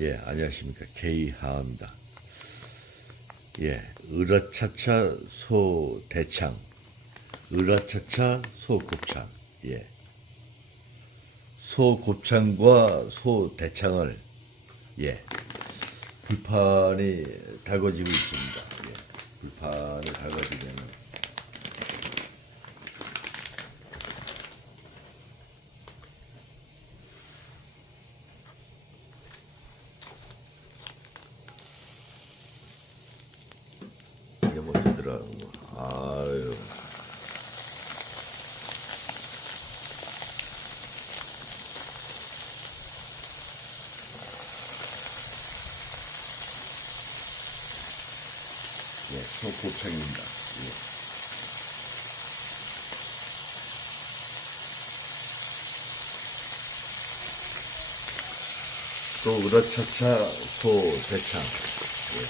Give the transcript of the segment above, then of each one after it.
예, 안녕하십니까. K하입니다. 예, 으라차차 소 대창, 으라차차 소 곱창, 예. 소 곱창과 소 대창을, 예, 불판이 달궈지고 있습니다. 예, 불판이 달궈지면 이게 뭐더라 아유. 예, 소곱창입니다. 예. 또 으라차차 소 대창. 예.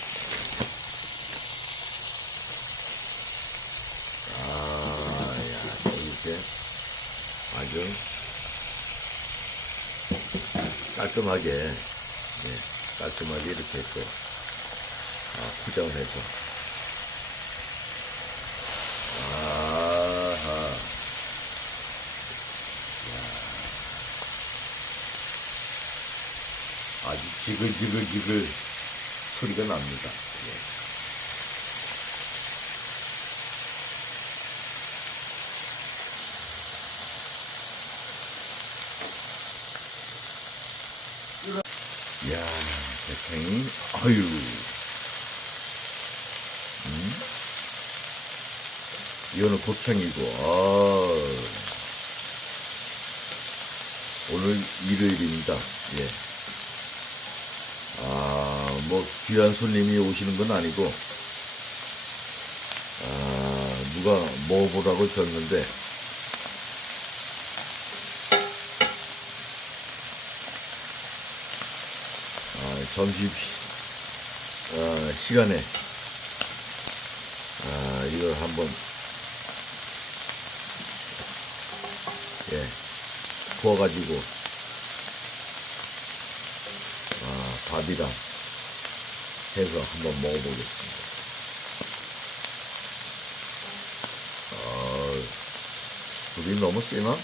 아, 야, 또 이렇게 아주 깔끔하게, 예, 깔끔하게 이렇게 또, 아, 포장을 해서. 아하. 야. 아주 지글지글지글 소리가 납니다. 예. 야, 대창이, 아유. 음? 이거는 곱창이고, 아. 오늘 일요일입니다. 예. 아, 뭐, 귀한 손님이 오시는 건 아니고, 아, 누가 먹어보라고 줬는데, 아, 점심 시- 아, 시간에 아, 이걸 한번 예, 구워가지고 아, 밥이랑 해서 한번 먹어보겠습니다. 아, 불이 너무 세나?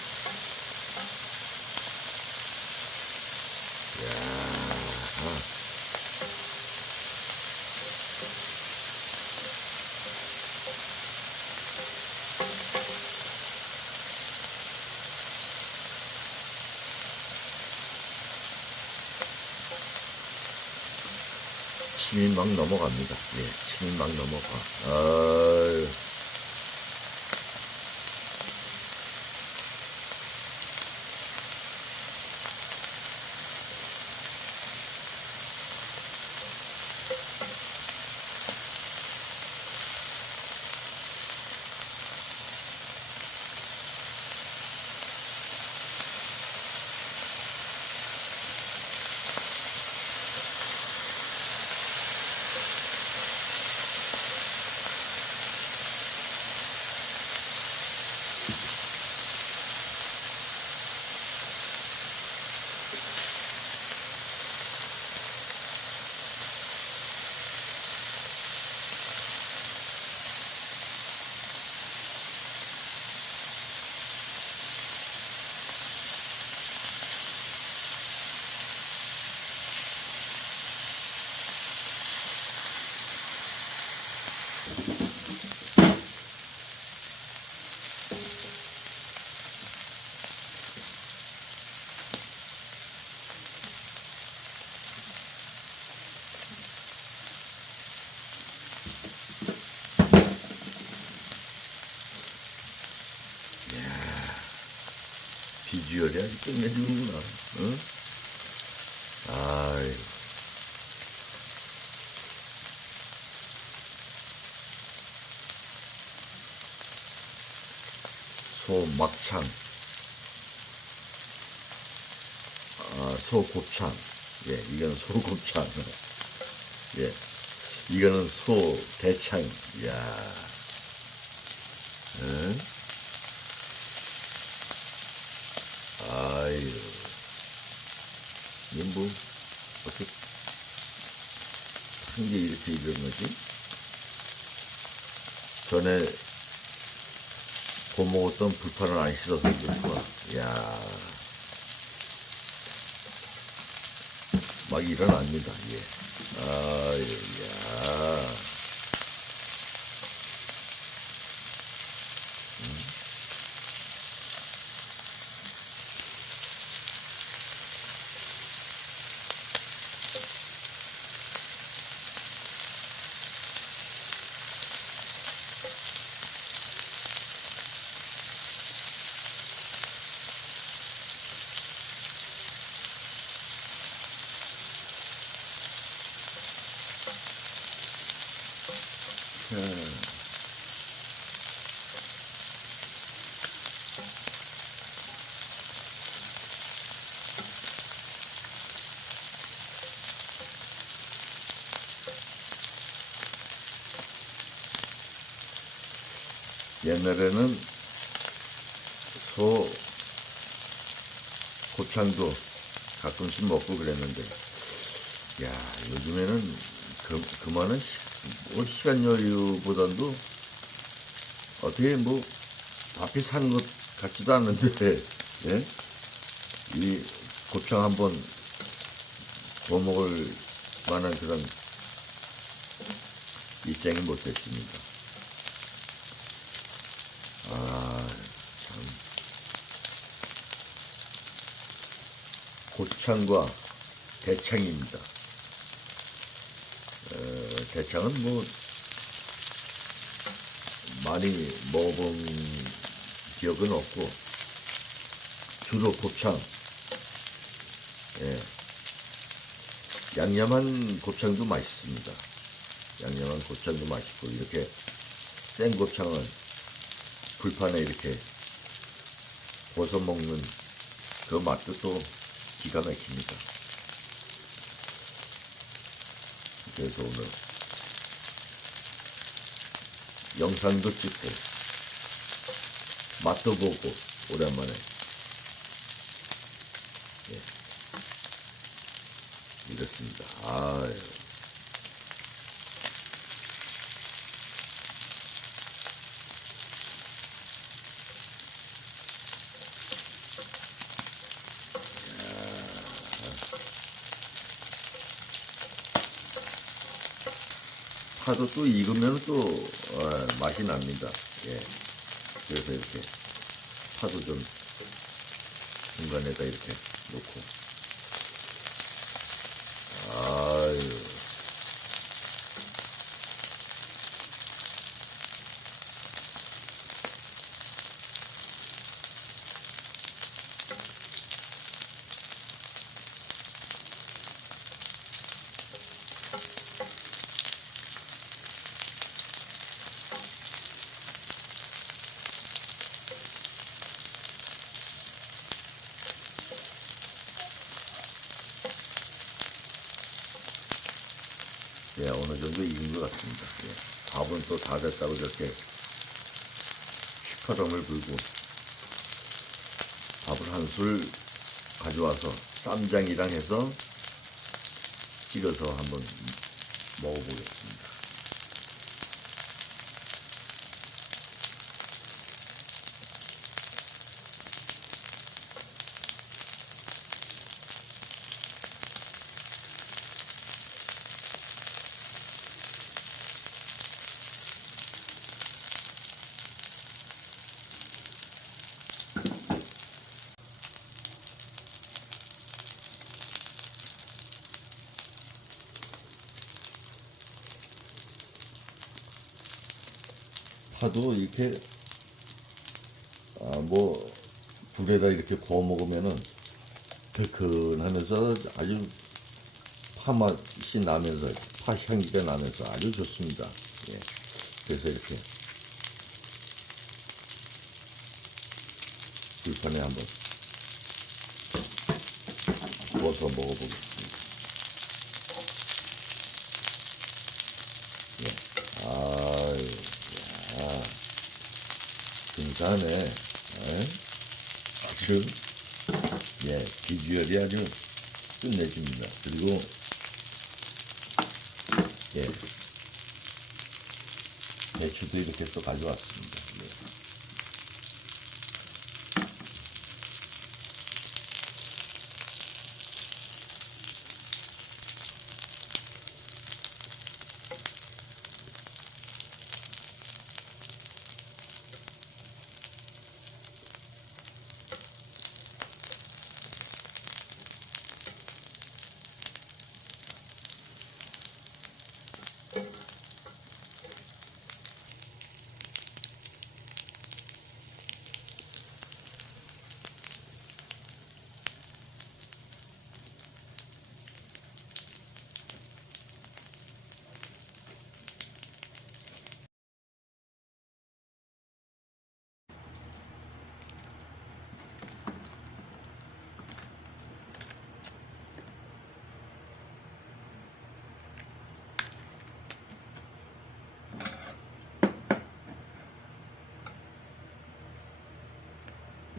7일 막 넘어갑니다. 예, 7일 막 넘어가. 아유. 아주 끝내주는구나. 응? 아이. 소막창, 아, 소곱창, 예, 이거는 소곱창, 예, 이거는 소대창, 야, 응? 아유, 이게 뭐, 어떻게, 한 게 이렇게 이런 거지? 전에 고먹었던 불판을 안 씻어서 그렇구나. 이야. 막 일어납니다, 예. 아유, 야. 옛날에는 소 고창도 가끔씩 먹고 그랬는데, 야, 요즘에는 그, 그만은 시, 뭐 시간 여유보단도 어떻게 뭐 밥이 사는 것 같지도 않은데, 예? 이 고창 한번 구워 먹을 만한 그런 입장이 못 됐습니다. 아, 참. 고창과 대창입니다. 어, 대창은 뭐, 많이 먹어본 기억은 없고, 주로 곱창, 예. 양념한 곱창도 맛있습니다. 양념한 곱창도 맛있고, 이렇게 생 곱창은 불판에 이렇게 구워서 먹는 그 맛도 또 기가 막힙니다. 그래서 오늘 영상도 찍고 맛도 보고 오랜만에 예. 이렇습니다. 아유. 파도 또 익으면 또 어, 맛이 납니다. 예. 그래서 이렇게 파도 좀 중간에다 이렇게 놓고. 아유. 같습니다. 예. 밥은 또 다 됐다고 저렇게 시커럼을 불고 밥을 한 술 가져와서 쌈장이랑 해서 찍어서 한번 먹어보겠습니다. 파도 이렇게 아 뭐 불에다 이렇게 구워 먹으면은 달큰하면서 아주 파 맛이 나면서 파 향기가 나면서 아주 좋습니다. 예. 그래서 이렇게 불판에 한번 구워서 먹어보겠습니다. 예. 아유, 야. 괜찮네. 에? 아주, 예, 비주얼이 아주 끝내줍니다. 그리고, 예. 배추도 이렇게 또 가져왔습니다.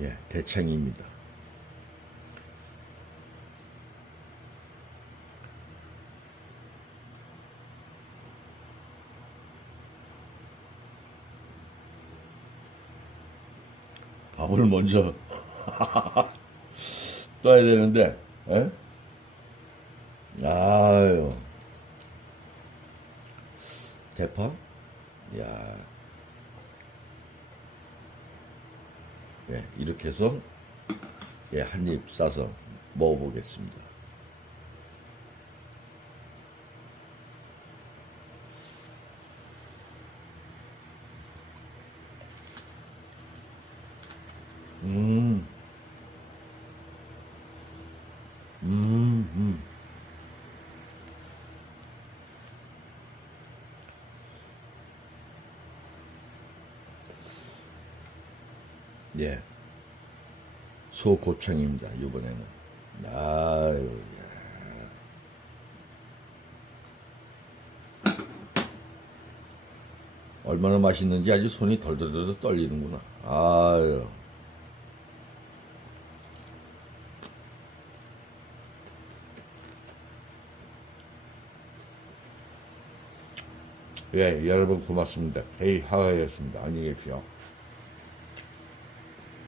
예. 예, 대창입니다. 밥을 먼저 떠야 되는데, 에? 아유, 대파? 야, 예, 이렇게 해서 예, 한 입 싸서 먹어보겠습니다. 음, 음, 음. 예. 소곱창입니다. 이번에는. 아유. 야. 얼마나 맛있는지 아주 손이 덜덜덜 떨리는구나. 아유. 예, 여러분 고맙습니다. K 하와이였습니다. 안녕히 계십시오.